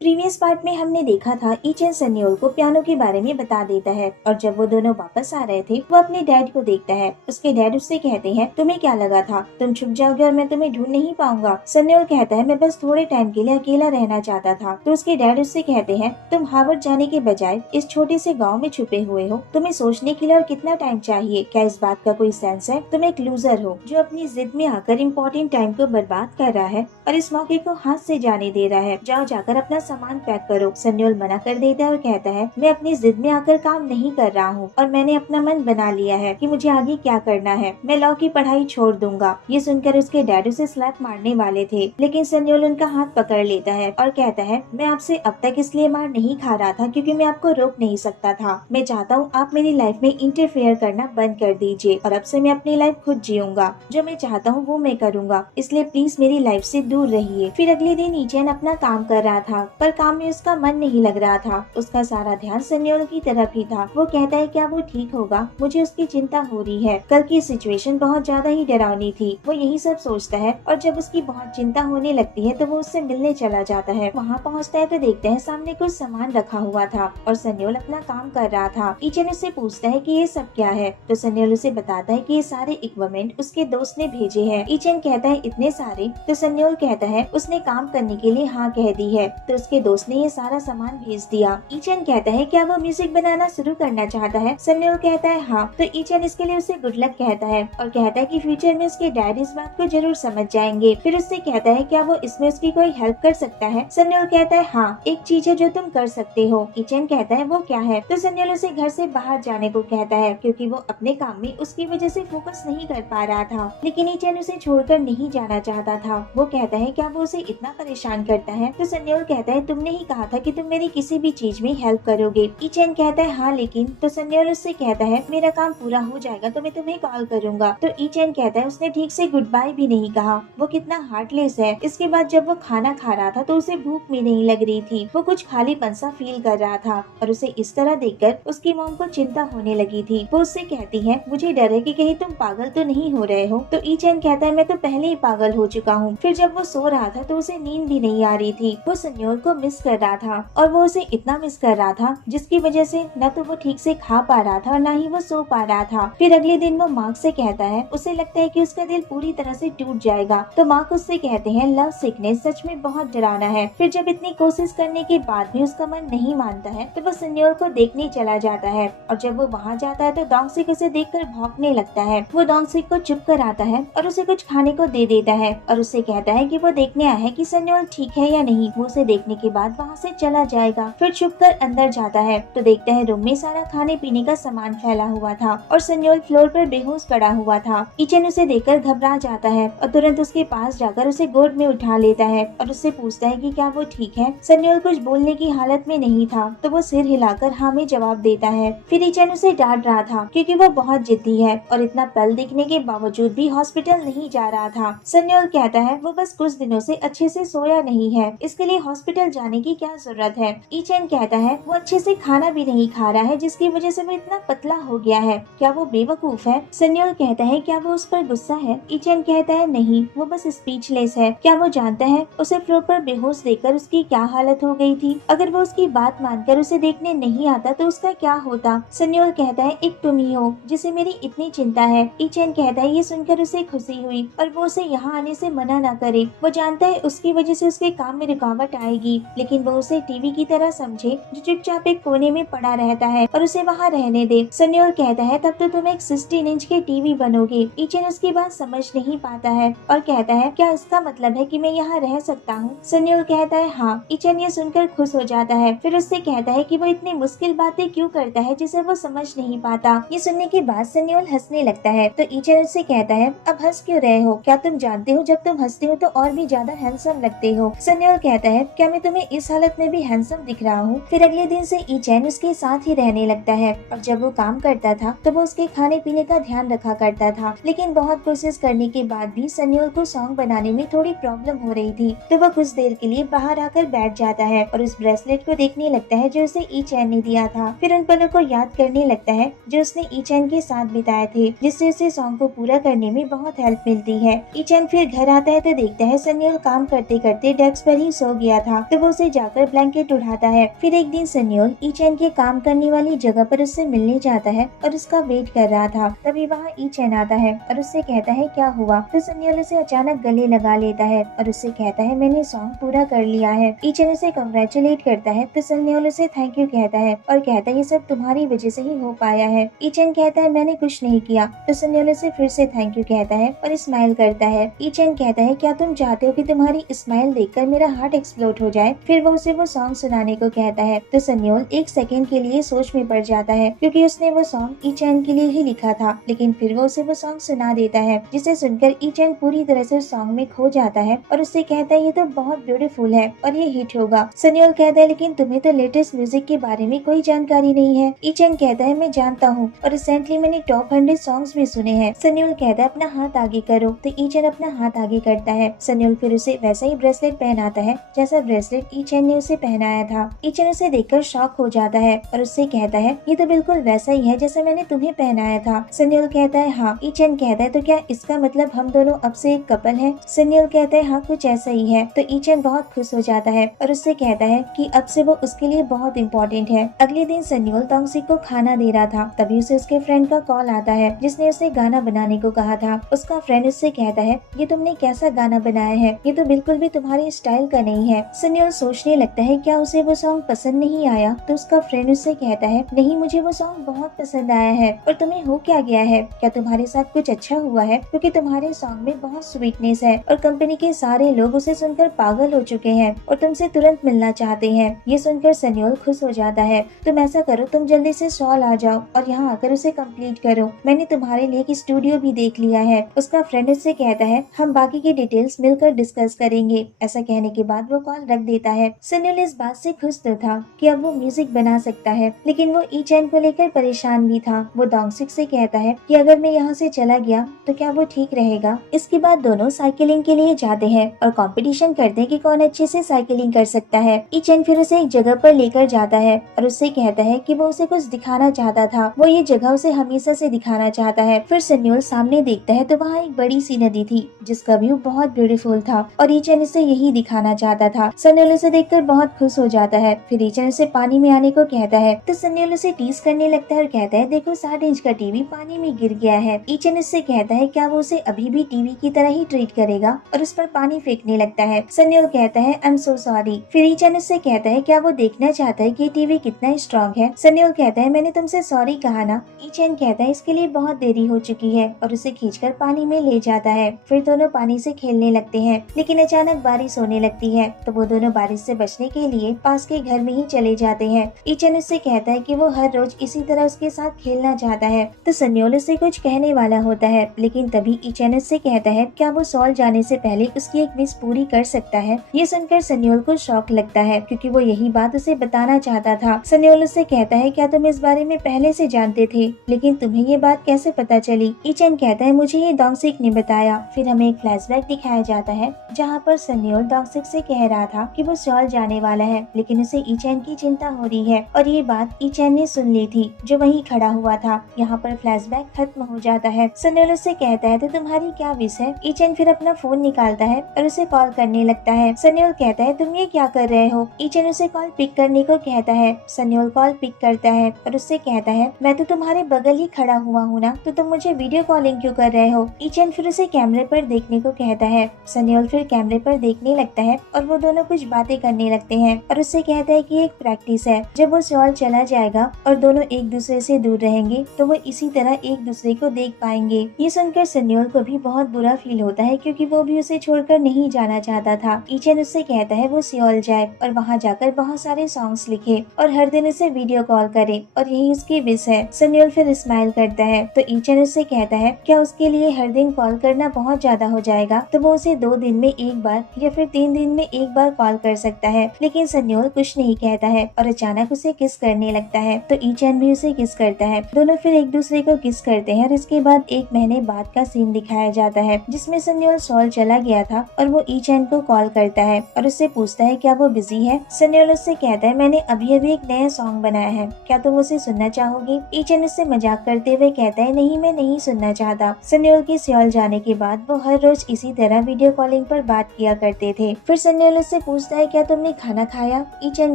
Previous part में हमने देखा था ईचन सन्योल को पियानो के बारे में बता देता है और जब वो दोनों वापस आ रहे थे वो अपने डैड को देखता है। उसके डैड उससे कहते हैं तुम्हें क्या लगा था तुम छुप जाओगे और मैं तुम्हें ढूंढ नहीं पाऊंगा। सन्योल कहता है मैं बस थोड़े टाइम के लिए अकेला रहना चाहता था। तो उसके डैड उससे कहते हैं तुम हार्वर्ड जाने के बजाय इस छोटे से गाँव में छुपे हुए हो, तुम्हें सोचने के लिए और कितना टाइम चाहिए, क्या इस बात का कोई सेंस है? तुम एक लूजर हो जो अपनी जिद में आकर इम्पोर्टेंट टाइम को बर्बाद कर रहा है और इस मौके को हाथ से जाने दे रहा है। जाओ जाकर अपना सामान पैक करो। सन्योल मना कर देता है और कहता है मैं अपनी जिद में आकर काम नहीं कर रहा हूँ और मैंने अपना मन बना लिया है कि मुझे आगे क्या करना है, मैं लॉ की पढ़ाई छोड़ दूंगा। ये सुनकर उसके डैड उसे स्लैप मारने वाले थे, लेकिन सन्योल उनका हाथ पकड़ लेता है और कहता है मैं आपसे अब तक इसलिए मार नहीं खा रहा था क्योंकि मैं आपको रोक नहीं सकता था। मैं चाहता हूँ आप मेरी लाइफ में इंटरफेयर करना बंद कर दीजिए और अब से मैं अपनी लाइफ खुद जीऊंगा, जो मैं चाहता हूँ वो मैं करूँगा, इसलिए प्लीज मेरी लाइफ से दूर रहिए। फिर अगले दिन ईचन अपना काम कर रहा था पर काम में उसका मन नहीं लग रहा था। उसका सारा ध्यान सन्योल की तरफ ही था। वो कहता है क्या वो ठीक होगा, मुझे उसकी चिंता हो रही है, कल की सिचुएशन बहुत ज्यादा ही डरावनी थी। वो यही सब सोचता है और जब उसकी बहुत चिंता होने लगती है तो वो उससे मिलने चला जाता है। वहाँ पहुँचता है तो देखते हैं सामने कुछ सामान रखा हुआ था और सन्योल अपना काम कर रहा था। ईचन उससे पूछता है कि ये सब क्या है, तो सन्योल उसे बताता है कि ये सारे इक्विपमेंट उसके दोस्त ने भेजे हैं। ईचन कहता है इतने सारे, तो सन्योल कहता है उसने काम करने के लिए हाँ कह दी है तो उसके दोस्त ने ये सारा सामान भेज दिया। ईचन कहता है क्या वो म्यूजिक बनाना शुरू करना चाहता है? सन्योल कहता है हाँ। तो ईचन इसके लिए उसे गुड लक कहता है और कहता है कि फ्यूचर में उसके डैड इस बात को जरूर समझ जाएंगे। फिर उससे कहता है क्या वो इसमें उसकी कोई हेल्प कर सकता है? सन्योल कहता है हाँ, एक चीज है जो तुम कर सकते हो। ईचन कहता है वो क्या है? तो सन्योल उसे घर से बाहर जाने को कहता है क्योंकि वो अपने काम में उसकी वजह से फोकस नहीं कर पा रहा था, लेकिन ईचन उसे छोड़कर नहीं जाना चाहता था। वो कहता है क्या वो उसे इतना परेशान करता है? तो सन्योल कहता है तुमने ही कहा था कि तुम मेरी किसी भी चीज में हेल्प करोगे। ईचन कहता है हाँ लेकिन, तो सन्योल उससे कहता है मेरा काम पूरा हो जाएगा तो मैं तुम्हें कॉल करूंगा। तो ईचन कहता है उसने ठीक से गुड बाय भी नहीं कहा, वो कितना हार्टलेस है। इसके बाद जब वो खाना खा रहा था तो उसे भूख भी नहीं लग रही थी, वो कुछ खालीपन सा फील कर रहा था और उसे इस तरह देखकर उसकी मॉम को चिंता होने लगी थी। वो उससे कहती है मुझे डर है कि कहीं तुम पागल तो नहीं हो रहे हो। तो ईचन कहता है मैं तो पहले ही पागल हो चुका हूँ। फिर जब वो सो रहा था तो उसे नींद भी नहीं आ रही थी, वो सन्योल को मिस कर रहा था और वो उसे इतना मिस कर रहा था जिसकी वजह से न तो वो ठीक से खा पा रहा था और न ही वो सो पा रहा था। फिर अगले दिन वो मार्क से कहता है उसे लगता है कि उसका दिल पूरी तरह से टूट जाएगा। तो मार्क उससे कहते हैं लव सिकनेस सच में बहुत डरावना है। फिर जब इतनी कोशिश करने के बाद भी उसका मन नहीं मानता है तो वो सन्योल को देखने चला जाता है और जब वो वहाँ जाता है तो डोंगसिक उसे देखकर भौंकने लगता है। वो डोंगसिक को चुप कर आता है और उसे कुछ खाने को दे देता है और उससे कहता है कि वो देखने आया है कि सन्योल ठीक है या नहीं। वो उसे देखने के बाद वहाँ से चला जाएगा। फिर छुप कर अंदर जाता है तो देखता है रूम में सारा खाने पीने का सामान फैला हुआ था और सन्योल फ्लोर पर बेहोश पड़ा हुआ था। ईचन उसे देखकर घबरा जाता है और तुरंत उसके पास जाकर उसे गोद में उठा लेता है और उससे पूछता है कि क्या वो ठीक है। सन्योल कुछ बोलने की हालत में नहीं था तो वो सिर हिलाकर हाँ में जवाब देता है। फिर ईचन उसे डांट रहा था क्योंकि वो बहुत जिद्दी है और इतना पल दिखने के बावजूद भी हॉस्पिटल नहीं जा रहा था। सन्योल कहता है वो बस कुछ दिनों से अच्छे से सोया नहीं है, इसके लिए हॉस्पिटल जाने की क्या जरूरत है। ईचन कहता है वो अच्छे से खाना भी नहीं खा रहा है जिसकी वजह से वो इतना पतला हो गया है, क्या वो बेवकूफ है? सन्योल कहता है क्या वो उस पर गुस्सा है? ईचन कहता है नहीं, वो बस स्पीचलेस है। क्या वो जानता है उसे फ्लोर पर बेहोश देखकर उसकी क्या हालत हो गई थी? अगर वो उसकी बात मानकर उसे देखने नहीं आता तो उसका क्या होता? सन्योल कहता है एक तुम ही हो जिसे मेरी इतनी चिंता है। ईचन कहता है ये सुनकर उसे खुशी हुई और वो उसे यहाँ आने से मना ना करे। वो जानता है उसकी वजह से उसके काम में रुकावट आएगी, लेकिन वो उसे टीवी की तरह समझे जो चुपचाप एक कोने में पड़ा रहता है और उसे वहाँ रहने दे। सन्योल कहता है तब तो तुम एक 16 इंच के टीवी बनोगे। ईचन उसकी बात समझ नहीं पाता है और कहता है क्या इसका मतलब है कि मैं यहाँ रह सकता हूँ? सन्योल कहता है हाँ। ईचन ये सुनकर खुश हो जाता है। फिर उससे कहता है कि वो इतनी मुश्किल बातें क्यों करता है जिसे वो समझ नहीं पाता। ये सुनने के बाद सन्योल हंसने लगता है तो ईचन उससे कहता है अब हंस क्यों रहे हो? क्या तुम जानते हो जब तुम हंसते हो तो और भी ज्यादा हैंडसम लगते हो। सन्योल कहता है क्या मैं तुम्हें इस हालत में भी हैंडसम दिख रहा हूँ? फिर अगले दिन से ईचन उसके साथ ही रहने लगता है और जब वो काम करता था तो वो उसके खाने पीने का ध्यान रखा करता था, लेकिन बहुत कोशिश करने के बाद भी सन्योल को सॉन्ग बनाने में थोड़ी प्रॉब्लम हो रही थी। तो वो कुछ देर के लिए बाहर आकर बैठ जाता है और उस ब्रेसलेट को देखने लगता है जो उसे ईचन ने दिया था। फिर उन पलों को याद करने लगता है जो उसने ईचन के साथ बिताए थे, जिससे उसे सॉन्ग को पूरा करने में बहुत हेल्प मिलती है। ईचन फिर घर आता है तो देखता है सन्योल काम करते करते डेस्क पर ही सो गया था तो वो उसे जाकर ब्लैंकेट उठाता है। फिर एक दिन सन्योल ईचेन के काम करने वाली जगह पर उससे मिलने जाता है और उसका वेट कर रहा था। तभी वहाँ ईचेन आता है और उससे कहता है क्या हुआ। तो सन्योल उसे अचानक गले लगा लेता है और उससे कहता है मैंने सॉन्ग पूरा कर लिया है। ईचेन उसे कंग्रेचुलेट करता है तो सन्योल उसे थैंक यू कहता है और कहता है ये सब तुम्हारी वजह से ही हो पाया है। ईचेन कहता है मैंने कुछ नहीं किया। तो सन्योल उसे फिर से थैंक यू कहता है और स्माइल करता है। ईचेन कहता है क्या तुम चाहते हो कि तुम्हारी स्माइल देखकर मेरा हार्ट एक्सप्लोड हो जाए। फिर वो उसे वो सॉन्ग सुनाने को कहता है। तो सन्योल एक सेकंड के लिए सोच में पड़ जाता है क्योंकि उसने वो सॉन्ग ईचेन के लिए ही लिखा था, लेकिन फिर वो उसे वो सॉन्ग सुना देता है जिसे सुनकर ईचेन पूरी तरह से उस सॉन्ग में खो जाता है और उससे कहता है ये तो बहुत ब्यूटीफुल है और ये हिट होगा। सन्योल कहता है लेकिन तुम्हें तो लेटेस्ट म्यूजिक के बारे में कोई जानकारी नहीं है। ईचेन कहता है मैं जानता हूँ और रिसेंटली मैंने टॉप 100 सॉन्ग्स भी सुने हैं। सन्योल कहता है अपना हाथ आगे करो। तो ईचेन अपना हाथ आगे करता है। सन्योल फिर उसे वैसा ही ब्रेसलेट पहनाता है जैसा ब्रेसलेट ईचेन ने उसे पहनाया था। ईचेन उसे देखकर शॉक हो जाता है और उससे कहता है ये तो बिल्कुल वैसा ही है जैसा मैंने तुम्हें पहनाया था। सन्योल कहता है हाँ। ईचेन कहता है तो क्या इसका मतलब हम दोनों अब से एक कपल हैं। सन्योल कहता है हाँ कुछ ऐसा ही है। तो ईचेन बहुत खुश हो जाता है और उससे कहता है कि अब से वो उसके लिए बहुत इम्पोर्टेंट है। अगले दिन सन्योल तोंगसिक को खाना दे रहा था, तभी उसे उसके फ्रेंड का कॉल आता है जिसने उसे गाना बनाने को कहा था। उसका फ्रेंड उससे कहता है ये तुमने कैसा गाना बनाया है, ये तो बिल्कुल भी तुम्हारे स्टाइल का नहीं है। सन्योल सोचने लगता है क्या उसे वो सॉन्ग पसंद नहीं आया। तो उसका फ्रेंड उससे कहता है नहीं मुझे वो सॉन्ग बहुत पसंद आया है। और तुम्हें हो क्या गया है, क्या तुम्हारे साथ कुछ अच्छा हुआ है, क्योंकि तुम्हारे सॉन्ग में बहुत स्वीटनेस है और कंपनी के सारे लोग उसे सुनकर पागल हो चुके हैं और तुमसे तुरंत मिलना चाहते हैं। ये सुनकर सन्योल खुश हो जाता है। तुम ऐसा करो, तुम जल्दी से सॉल आ जाओ और यहाँ आकर उसे कंप्लीट करो। मैंने तुम्हारे लिए एक स्टूडियो भी देख लिया है। उसका फ्रेंड उससे कहता है हम बाकी की डिटेल्स मिलकर डिस्कस करेंगे। ऐसा कहने के बाद वो कॉल रख देता है। सन्योल इस बात से खुश तो था कि अब वो म्यूजिक बना सकता है, लेकिन वो ईचेन को लेकर परेशान भी था। वो दोंगसिक से कहता है कि अगर मैं यहाँ से चला गया तो क्या वो ठीक रहेगा। इसके बाद दोनों साइकिलिंग के लिए जाते हैं और कंपटीशन करते हैं कि कौन अच्छे से साइकिलिंग कर सकता है। ईचेन फिर उसे एक जगह पर लेकर जाता है और उससे कहता है कि वो उसे कुछ दिखाना चाहता था। वो ये जगह उसे हमेशा से दिखाना चाहता है। फिर सन्योल सामने देखता है तो वहाँ एक बड़ी सी नदी थी जिसका व्यू बहुत ब्यूटीफुल था और ईचेन इसे यही दिखाना चाहता था। सन्योल उसे देखकर बहुत खुश हो जाता है। फिर ईचेन उसे पानी में आने को कहता है तो सन्योल उसे टीज करने लगता है और कहता है देखो 60 इंच का टीवी पानी में गिर गया है। ईचेन उससे कहता है क्या वो उसे अभी भी टीवी की तरह ही ट्रीट करेगा और उस पर पानी फेंकने लगता है। सन्योल कहता है आई एम सो सॉरी। फिर ईचेन उससे कहता है क्या वो देखना चाहता है कि टीवी कितना स्ट्रॉन्ग है। सन्योल कहता है मैंने तुमसे सॉरी कहा ना। ईचेन कहता है इसके लिए बहुत देरी हो चुकी है और उसे खींचकर पानी में ले जाता है। फिर दोनों पानी से खेलने लगते हैं, लेकिन अचानक बारिश होने लगती है तो वो दोनों बारिश से बचने के लिए पास के घर में ही चले जाते हैं। ईचेन उससे कहता है कि वो हर रोज इसी तरह उसके साथ खेलना चाहता है। तो सन्योल उससे कुछ कहने वाला होता है, लेकिन तभी ईचेन उससे कहता है क्या वो सॉल जाने से पहले उसकी एक विश पूरी कर सकता है। ये सुनकर सन्योल को शॉक लगता है क्योंकि वो यही बात उसे बताना चाहता था। सन्योल उससे कहता है क्या तुम इस बारे में पहले से जानते थे, लेकिन तुम्हें ये बात कैसे पता चली। ईचेन कहता है मुझे ये दोंगसिक ने बताया। फिर हमें एक फ्लैशबैक दिखाया जाता है जहाँ पर सन्योल दोंगसिक से कह रहा था कि वो सॉल जाने वाला है, लेकिन उसे ईचेन की चिंता हो रही है और ये बात ईचेन ने सुन ली थी जो वहीं खड़ा हुआ था। यहाँ पर फ्लैशबैक खत्म हो जाता है। सन्योल उससे कहता है तो तुम्हारी क्या विश है। ईचेन फिर अपना फोन निकालता है और उसे कॉल करने लगता है। सन्योल कहता है तुम ये क्या कर रहे हो। ईचेन उसे कॉल पिक करने को कहता है। सन्योल कॉल पिक करता है और उससे कहता है मैं तो तुम्हारे बगल ही खड़ा हुआ हूँ ना, तो तुम मुझे वीडियो कॉलिंग क्यों कर रहे हो। ईचेन फिर उसे कैमरे पर देखने को कहता है। सन्योल फिर कैमरे पर देखने लगता है और वो दोनों कुछ बातें करने लगते हैं और उससे कहता है कि एक प्रैक्टिस है, जब वो सॉल चला जाएगा और दोनों एक दूसरे से दूर रहेंगे तो वो इसी तरह एक दूसरे को देख पाएंगे। ये सुनकर सन्योल को भी बहुत बुरा फील होता है क्योंकि वो भी उसे छोड़कर नहीं जाना चाहता था। ईचेन उससे कहता है वो सियोल जाए और वहाँ जाकर बहुत सारे सॉन्ग्स लिखे और हर दिन उसे वीडियो कॉल करे और यही उसकी विश है। सन्योल फिर स्माइल करता है तो ईचेन उससे कहता है क्या उसके लिए हर दिन कॉल करना बहुत ज्यादा हो जाएगा, तो वो उसे 2 दिन में एक बार या फिर 3 दिन में एक बार कॉल कर सकता है। लेकिन सन्योल कुछ नहीं कहता है और अचानक उसे किस करने लगता है तो ईचेन भी उसे किस करता है। दोनों फिर एक दूसरे को किस करते हैं और इसके बाद 1 महीने बाद का सीन दिखाया जाता है जिसमें सन्योल सॉल चला गया था और वो ईचेन को कॉल करता है और उससे पूछता है क्या वो बिजी है। सन्योल उससे कहता है मैंने अभी एक नया सॉन्ग बनाया है, क्या तुम उसे सुनना चाहोगी। ईचेन उससे मजाक करते हुए कहता है नहीं मैं नहीं सुनना चाहता। सन्योल के सियोल जाने के बाद वो हर रोज इसी तरह वीडियो कॉलिंग पर बात किया करते थे। फिर सन्योल उससे पूछता है क्या तुमने खाना खाया? ईचन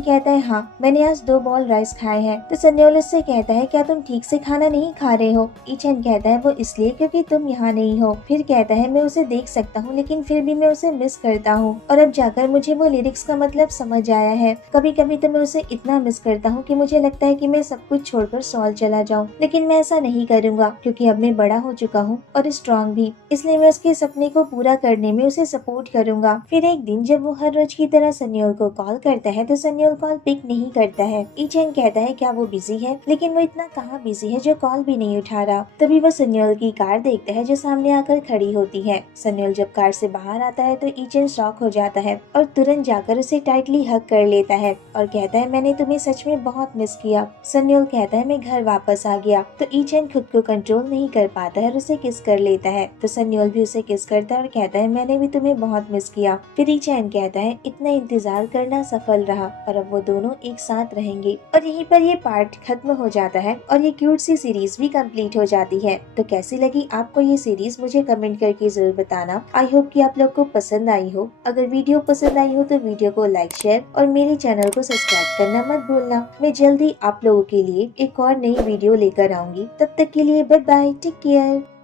कहता है हाँ, मैंने आज 2 बॉल राइस खाए हैं। तो सन्योल उससे कहता है क्या तुम ठीक से खाना नहीं खा रहे हो? ईचन कहता है वो इसलिए क्योंकि तुम यहाँ नहीं हो। फिर कहता है मैं उसे देख सकता हूँ लेकिन फिर भी मैं उसे मिस करता हूँ, और अब जाकर मुझे वो लिरिक्स का मतलब समझ आया है। कभी कभी तो मैं उसे इतना मिस करता हूँ कि मुझे लगता है कि मैं सब कुछ छोड़कर सॉल चला जाऊँ, लेकिन मैं ऐसा नहीं करूँगा क्योंकि अब मैं बड़ा हो चुका हूँ और स्ट्रॉन्ग भी, इसलिए मैं उसके सपने को पूरा करने में उसे सपोर्ट करूंगा। फिर एक दिन जब वो हर रोज की तरह सन्योल को कॉल करता है तो सन्योल कॉल पिक नहीं करता है। ईचन कहता है क्या वो बिजी है, लेकिन वो इतना कहाँ बिजी है जो कॉल भी नहीं उठा रहा। तभी वो सन्योल की कार देखता है जो सामने आकर खड़ी होती है। सन्योल जब कार से बाहर आता है तो ईचन शॉक हो जाता है और तुरंत जाकर उसे टाइटली हग कर लेता है और कहता है मैंने तुम्हें सच में बहुत मिस किया। सन्योल कहता है मैं घर वापस आ गया। तो ईचन खुद को कंट्रोल नहीं कर पाता है और उसे किस कर लेता है। तो सन्योल भी उसे किस करता है और कहता है मैंने भी तुम्हें बहुत मिस किया। फिर ईचन कहता है इतना इंतजार करना सफल रहा और अब वो दोनों एक साथ रहेंगे। और यहीं पर ये पार्ट खत्म हो जाता है और ये क्यूट सी सीरीज भी कंप्लीट हो जाती है। तो कैसी लगी आपको ये सीरीज मुझे कमेंट करके जरूर बताना। आई होप कि आप लोग को पसंद आई हो। अगर वीडियो पसंद आई हो तो वीडियो को लाइक, शेयर और मेरे चैनल को सब्सक्राइब करना मत भूलना। मैं जल्दी आप लोगों के लिए एक और नई वीडियो लेकर आऊंगी। तब तक के लिए बाय बाय, टेक केयर।